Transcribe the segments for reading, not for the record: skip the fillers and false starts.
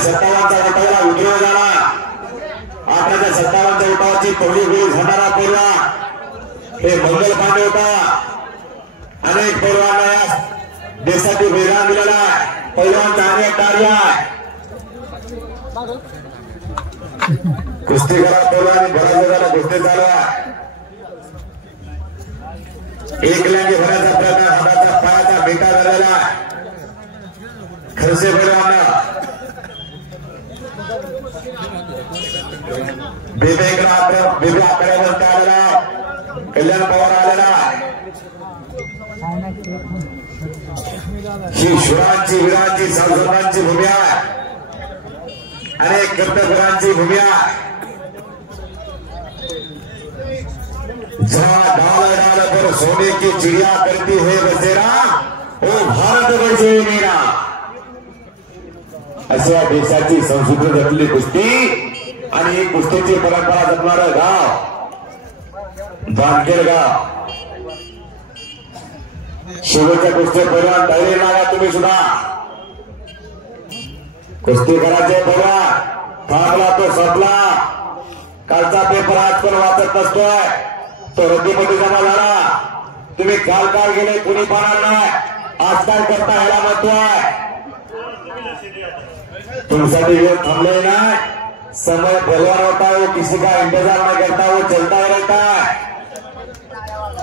57चा उठावाला उतरवला झाला. 57च्या उठावाची पहिली गोळी झाणारा पैलवान हे मंगल पांडे होता. अनेक पैलवानांना या देशाची वेगान दिलेला पैलवान अनेक कार्य आहे. कुस्ती करा पैलवान बऱ्याच वेळेला कुस्ती चालू आहे. एक लांगी भरायचा प्रयत्न हाताचा पायाचा बेटा झालेला खरसे पैलवान बेबे आकड्यावर आलेला कल्याण पवार आलेला. ही शुरांची वीरांची संसारांची भूमी आहे. अनेक कर्तव्यांची भूमी आहे. जहाँ डाल डाल पर सोने की चिड़िया करती है बसेरा ओ भारत वर्ष मेरा. अशा देशाची संस्कृती जपली कुस्ती आणि ही कुस्तीची परंपरा जपणारं गाव जानखेड गाव. शेवटच्या कुस्ती पैलवान तयारी लावा तुम्ही सुद्धा. कुस्ती करायचे पैलवान थांबला तो संपला. कालचा पेपर आज पण वाचत नसतोय तो रद्दीमध्ये जमा झाला. तुम्ही काल काय गेले कुणी पाहणार नाही. आज काय करता ह्याला महत्व आहे. तुमसाठी वेळ थांबले नाही. समय पैलवान होता है वो किसी का इंतजार नहीं करता वो चलता ही रहता है.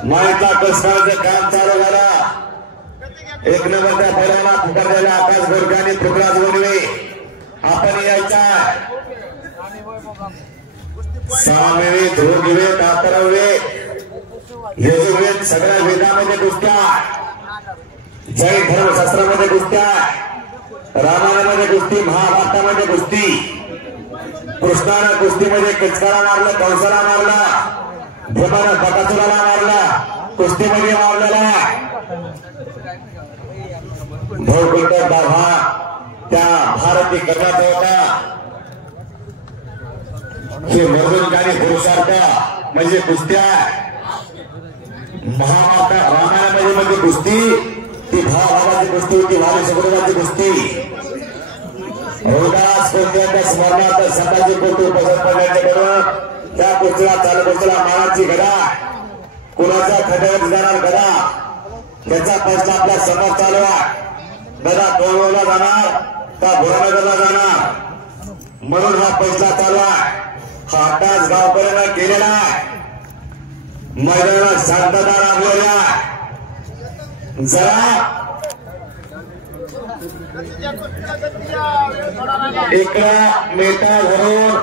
माहितला कसकाचं काम चालू झालं. एक नंबरच्या पैलवाना पुकारलेल्या आकाश गोरखे आणि पृथ्वीराज गोडवे आपण यायचा. 6 महिने ध्रुवगिवे कातरवे यजुर्वेद सगळ्या वेदामध्ये कुस्त्या. जैन धर्मशास्त्रामध्ये कुस्त्या. रामायणामध्ये कुस्ती. महाभारतामध्ये कुस्ती. कृष्णानं कुस्तीमध्ये किचकारा मारलं कंसाला मारला. भीमानं बकासुराला मारला कुस्तीमध्ये मारलेला. भौगोलिक दाभा त्या भारती करण्याचा होता. हे मर्दुनकारी पुरुषार्थ म्हणजे कुस्त्या. महाभारत रामायणामध्ये कुस्ती ती भावाची कुस्ती होती. भावी सुग्रीवाची कुस्ती. रविदास कोणत्या स्मरणार्थ संतांची कुस्ती उपस्थित पडण्याचे करून त्या कुस्तीला चालू कुस्तीला मानाची गदा. कुणाच्या खड्यावर जाणार गदा त्याचा प्रश्न आपल्या समोर चालू आहे. गदा डोंगरला जाणार का भुरानगरला जाणार म्हणून हा पैसा चालू आहे. हा अड्डाच गावकऱ्यांना केलेला आहे. मैदानात शांतता राबलेल्या जरा एकला मेटा धरून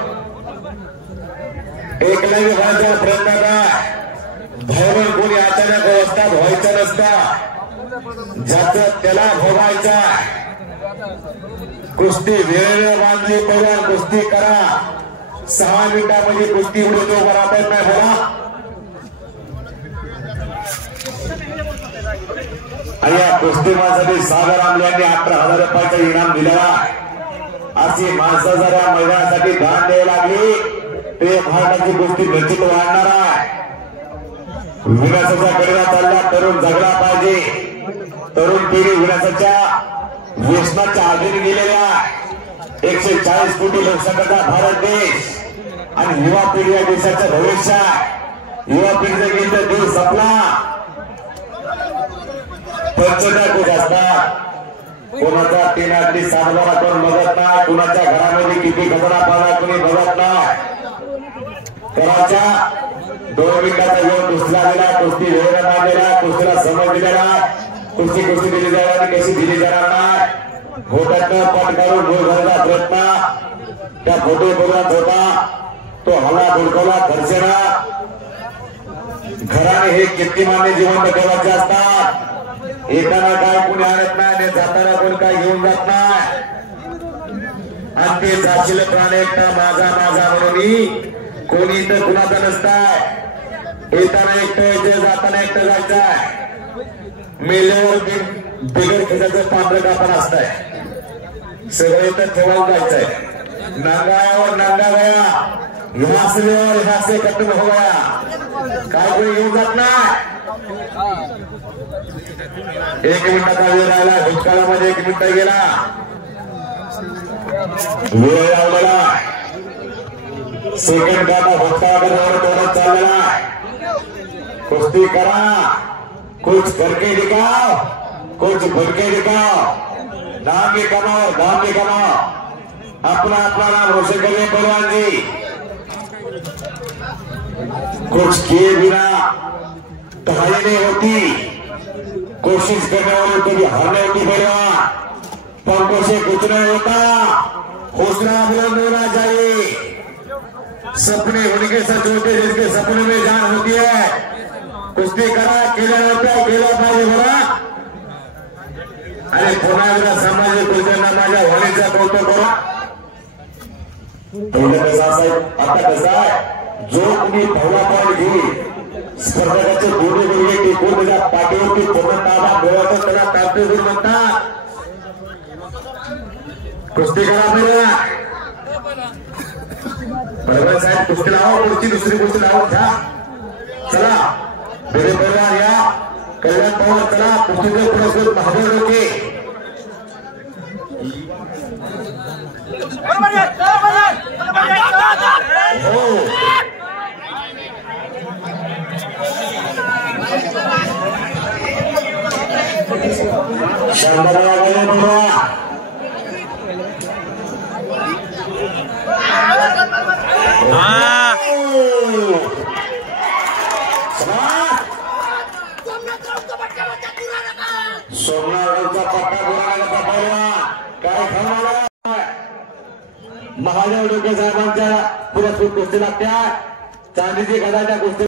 एकला व्हायचा प्रयत्न करा. भयभर कोणी अचानक अवस्थात व्हायचं नसतं. ज्याचं त्याला भोगायचा. कुस्ती वेळेवर बांधली पैलवान कुस्ती करा. 6 मिनिटांमध्ये कुस्ती उडवतो बराबर नाही बोला. आणि या कुस्ती माणसाने सागर आमले यांनी 18,000 रुपयाचं इनाम दिलेला. अशी माणसं जर या मैदानासाठी दान द्यायला लागली ते भारताची कुस्ती निश्चित वाढणार आहे. विकासाच्या कडेला चालला तरुण जगला पाहिजे. तरुण पिढी विकासाच्या व्यसनाच्या आधीन गेलेल्या 140 कोटी लोकसंख्येचा भारत देश आणि युवा पिढी या देशाचं भविष्य आहे. युवा पिढीचा गेला देश संपला. पंचदा खूप असतात. कोणाचा 3 आठली 7 बारा कोण बघत नाही. कोणाच्या घरामध्ये किती कचरा पाला कोणी बघत नाही. कोणाच्या 2 मिनिटाचा वेळ कुस्तीला दिला. कुस्ती वेळ मारलेला. कुस्तीला समज दिलेला. कुस्ती दिली जाणार आणि कशी दिली जाणार नाही. घोटातनं पट काढून गोल घालण्याचा प्रयत्न त्या फोटो बघत होता. तो हल्ला धुडकवला खर्चेला. घराने हे कीर्तिमान्य जिवंत ठेवायचे असतात. येताना काय कोणी आणत नाही. जाताना कोण काय घेऊन जात नाही. आणि ते जाशील प्राण एकटा माझा माझा म्हणून कोणी इथं कुणाचा नसताय. येताना एकटं यायचं जाताना एकटं जायचंय. मेल्यावर बिगर खिजाचं पांढरं कापड असतंय. सगळं इथं ठेवून जायचंय. नांगावर नांगा गया हिमासलेवर हिमासे कटून हो गया. काय कोणी येऊन जात नाही. 1 मिनिटाचा वेळ राहिला. भूतकाळामध्ये 1 मिनिट गेला. वेळ लावलेला सेकंड गाडा भक्तावर तोडत चाललेला कुस्ती करा कुछ करके दिखाओ कुछ बनके दिखाओ नाम भी कमाओ अपना अपना नाम रोशन करिए पहलवान जी कुछ किए बिना तहाई नहीं होती कोशिश करने वाले कभी हार नहीं होती पहलवान पंखों से कुछ नहीं होता हौसला बुलंद होना चाहिए सपने होने के साथ होते जिसके सपने में जान होती है कुस्ती करा केला होता है केला पाहिजे बरा अरे पुन्हा एकदा समाज कुलकर्णी माझ्या होण्याचा कौतुक करा आता कसं आहे जो तुम्ही पहिला पॉईंट घेईल स्पर्धकाचे दोन्ही गुडघे टेकून त्याच्या पाठीवरती पूर्ण ताबा मिळवतो त्याला ताकदीर म्हणतात कुस्ती करा बरोबर साहेब कुस्ती लावा पुढची दुसरी कुस्ती लावून घ्या चला मेरे परिवार या कल्याण पवार चला कुस्तीचे पुरस्कृत महादेव होते सोमनाथचा पट्टा गुराला काय खाणार महादेव डोके साहेबांच्या पुरस्कृत कुस्ती लागत्या चांदीची गदाच्या कुस्ती